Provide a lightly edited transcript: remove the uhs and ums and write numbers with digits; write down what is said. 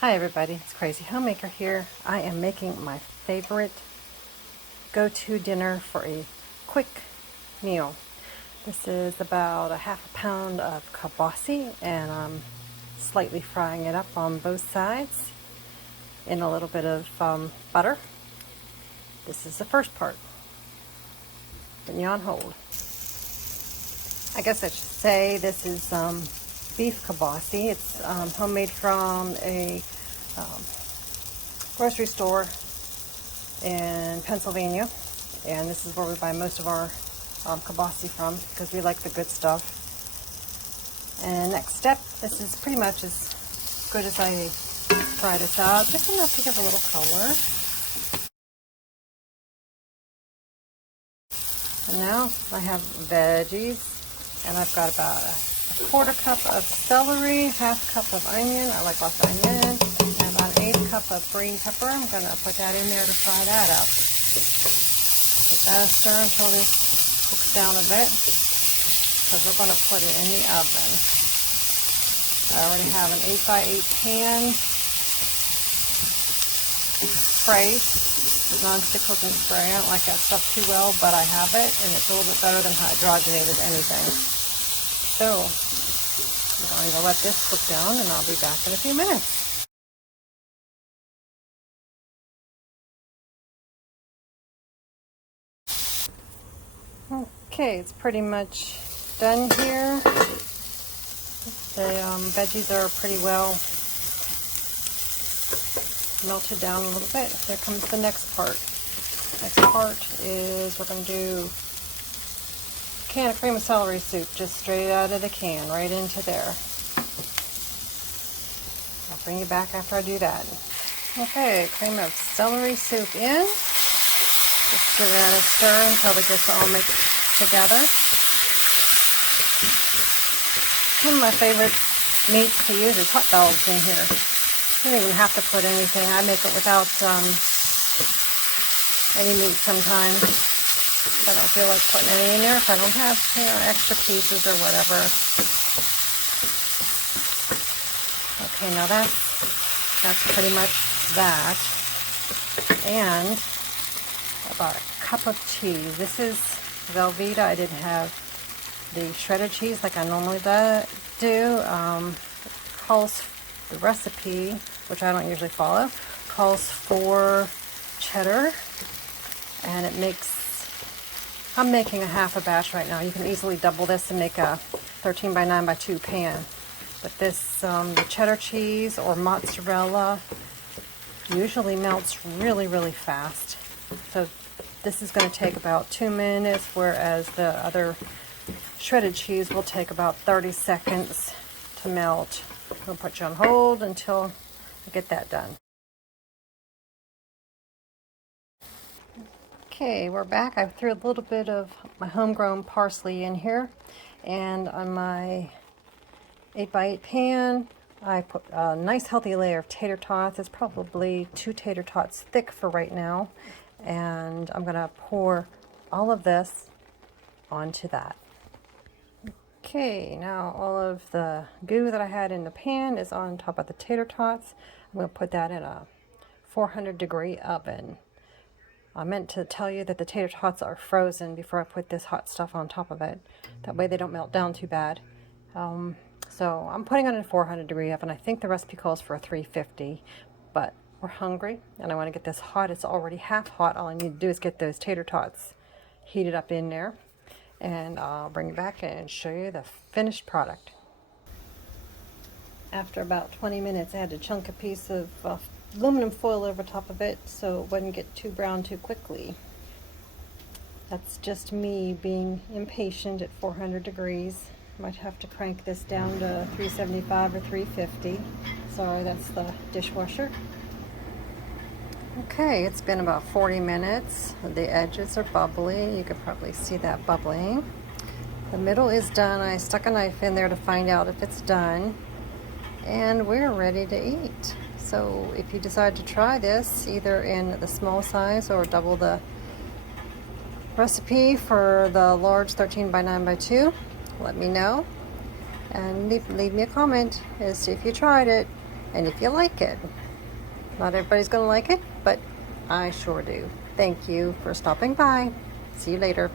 Hi everybody, it's Crazy Homemaker here. I am making my favorite go-to dinner for a quick meal. This is about a half a pound of kielbasa, and I'm slightly frying it up on both sides in a little bit of butter. This is the first part. Putting you on hold. I guess I should say this is beef kielbasa. It's homemade from a grocery store in Pennsylvania, and this is where we buy most of our kielbasa from because we like the good stuff. And next step, this is pretty much as good as I fry this up, just enough to give a little color. And now I have veggies, and I've got about a quarter cup of celery, half cup of onion, I like lots of onion, and about an eighth cup of green pepper. I'm going to put that in there to fry that up. Let that stir until this cooks down a bit, because we're going to put it in the oven. I already have an 8x8 pan spray, non-stick cooking spray. I don't like that stuff too well, but I have it, and it's a little bit better than hydrogenated anything. So, I'm going to let this cook down, and I'll be back in a few minutes. Okay, it's pretty much done here. The veggies are pretty well melted down a little bit. There comes the next part. Next part is we're going to do a can of cream of celery soup, just straight out of the can, right into there. I'll bring you back after I do that. Okay, cream of celery soup in. Just give that a stir until it gets all mixed together. One of my favorite meats to use is hot dogs in here. You don't even have to put anything. I make it without any meat sometimes. If I don't feel like putting any in there, if I don't have, extra pieces or whatever. Okay, now that's pretty much that. And about a cup of cheese. This is Velveeta. I didn't have the shredded cheese like I normally do. The recipe, which I don't usually follow, calls for cheddar, and it makes, I'm making a half a batch right now. You can easily double this and make a 13 by 9 by 2 pan. But this, the cheddar cheese or mozzarella usually melts really, really fast. So this is going to take about 2 minutes, whereas the other shredded cheese will take about 30 seconds to melt. I'll put you on hold until I get that done. Okay, we're back. I threw a little bit of my homegrown parsley in here, and on my 8x8 pan I put a nice healthy layer of tater tots. It's probably 2 tater tots thick for right now, and I'm gonna pour all of this onto that. Okay, now all of the goo that I had in the pan is on top of the tater tots. I'm going to put that in a 400-degree oven. I meant to tell you that the tater tots are frozen before I put this hot stuff on top of it. That way they don't melt down too bad. So I'm putting it in a 400-degree oven. I think the recipe calls for a 350, but we're hungry and I want to get this hot. It's already half hot. All I need to do is get those tater tots heated up in there. And I'll bring it back and show you the finished product. After about 20 minutes, I had to chunk a piece of aluminum foil over top of it so it wouldn't get too brown too quickly. That's just me being impatient at 400 degrees. Might have to crank this down to 375 or 350. Sorry, that's the dishwasher. Okay, it's been about 40 minutes. The edges are bubbly. You could probably see that bubbling. The middle is done. I stuck a knife in there to find out if it's done. And we're ready to eat. So if you decide to try this, either in the small size or double the recipe for the large 13 by 9 by 2, let me know. And leave me a comment as to if you tried it and if you like it. Not everybody's going to like it, but I sure do. Thank you for stopping by. See you later.